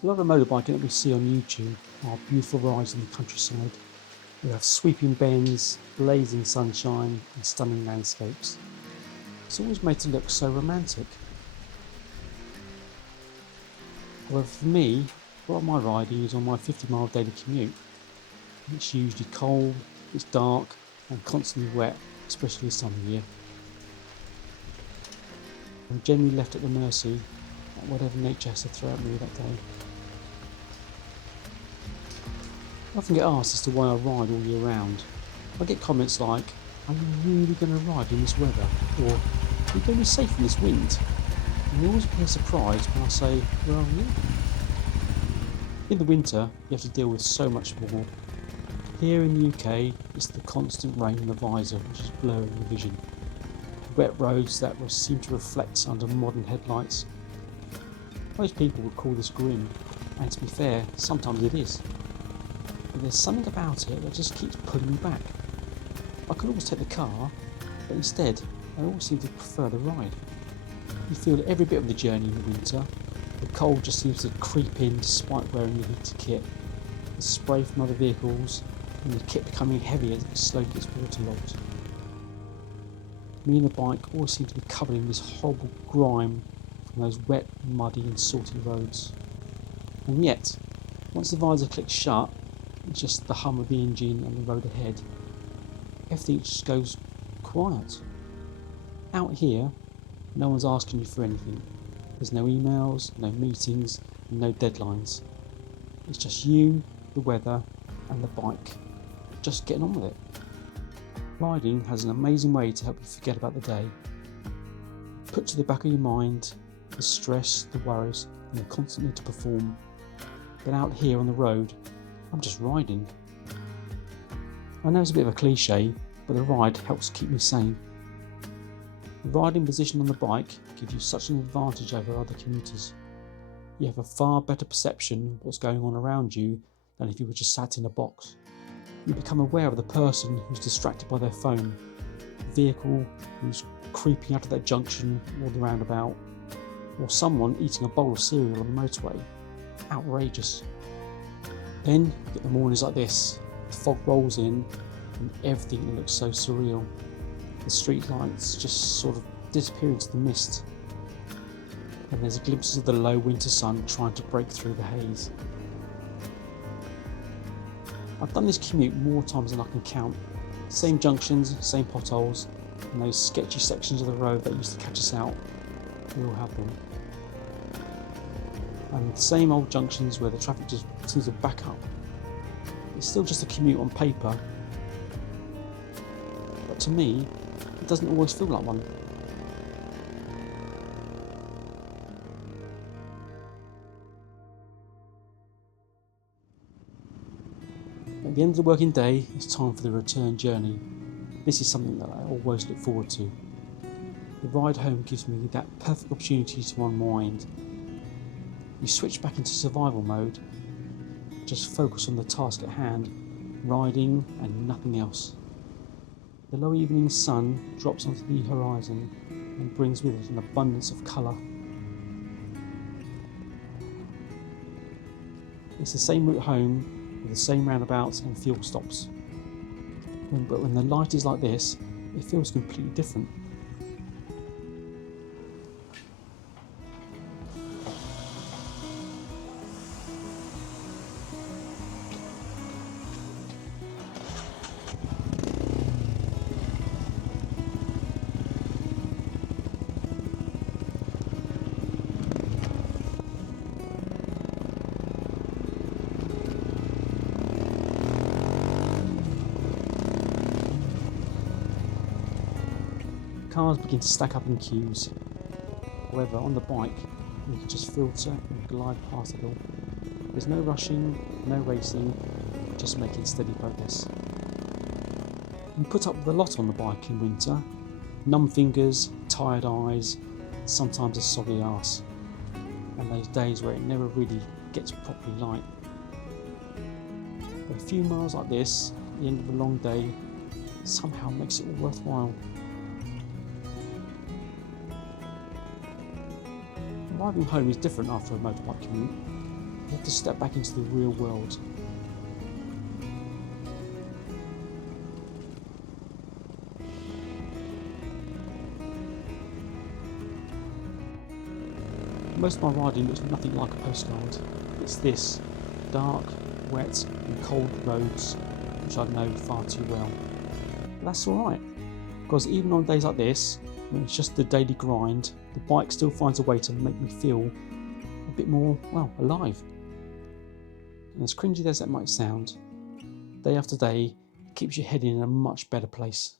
A lot of motorbiking that we see on YouTube are beautiful rides in the countryside. We have sweeping bends, blazing sunshine and stunning landscapes. It's always made to look so romantic. However, for me, a lot of my riding is on my 50-mile daily commute. It's usually cold, it's dark and constantly wet, especially this time of year. I'm generally left at the mercy of whatever nature has to throw at me that day. I often get asked as to why I ride all year round. I get comments like, "Are you really going to ride in this weather?" Or, "Are you going to be safe in this wind?" And they always appear surprised when I say, "Well, yeah." In the winter, you have to deal with so much more. Here in the UK, it's the constant rain in the visor which is blurring the vision. Wet roads that will seem to reflect under modern headlights. Most people would call this grim, and to be fair, sometimes it is. But there's something about it that just keeps pulling me back. I could always take the car, but instead, I always seem to prefer the ride. You feel every bit of the journey in the winter. The cold just seems to creep in despite wearing your heated kit. The spray from other vehicles, and the kit becoming heavier as it slowly gets waterlogged. Me and the bike always seem to be covered in this horrible grime from those wet, muddy and salty roads. And yet, once the visor clicks shut, it's just the hum of the engine and the road ahead. Everything just goes quiet. Out here, no one's asking you for anything. There's no emails, no meetings, and no deadlines. It's just you, the weather, and the bike. Just getting on with it. Riding has an amazing way to help you forget about the day. Put to the back of your mind the stress, the worries, and the constant need to perform. But out here on the road, I'm just riding. I know it's a bit of a cliche, but the ride helps keep me sane. The riding position on the bike gives you such an advantage over other commuters. You have a far better perception of what's going on around you than if you were just sat in a box. You become aware of the person who's distracted by their phone, the vehicle who's creeping out of that junction or the roundabout, or someone eating a bowl of cereal on the motorway. Outrageous. Then you get the mornings like this. The fog rolls in and everything looks so surreal. The street lights just sort of disappear into the mist. And there's glimpses of the low winter sun trying to break through the haze. I've done this commute more times than I can count. Same junctions, same potholes, and those sketchy sections of the road that used to catch us out. We all have them. And the same old junctions where the traffic just seems to back up. It's still just a commute on paper, but to me, it doesn't always feel like one. At the end of the working day, it's time for the return journey. This is something that I always look forward to. The ride home gives me that perfect opportunity to unwind. You switch back into survival mode, just focus on the task at hand, riding and nothing else. The low evening sun drops onto the horizon and brings with it an abundance of colour. It's the same route home with the same roundabouts and fuel stops. But when the light is like this, it feels completely different. Cars begin to stack up in queues. However, on the bike, you can just filter and glide past it all. There's no rushing, no racing, just making steady progress. You put up with a lot on the bike in winter. Numb fingers, tired eyes, sometimes a soggy arse. And those days where it never really gets properly light. But a few miles like this, at the end of a long day, somehow makes it all worthwhile. Arriving home is different after a motorbike commute. You have to step back into the real world. Most of my riding looks nothing like a postcard. It's this, dark, wet and cold roads which I know far too well. But that's alright, because even on days like this, when it's just the daily grind, the bike still finds a way to make me feel a bit more, well, alive. And as cringy as that might sound, day after day, it keeps your head in a much better place.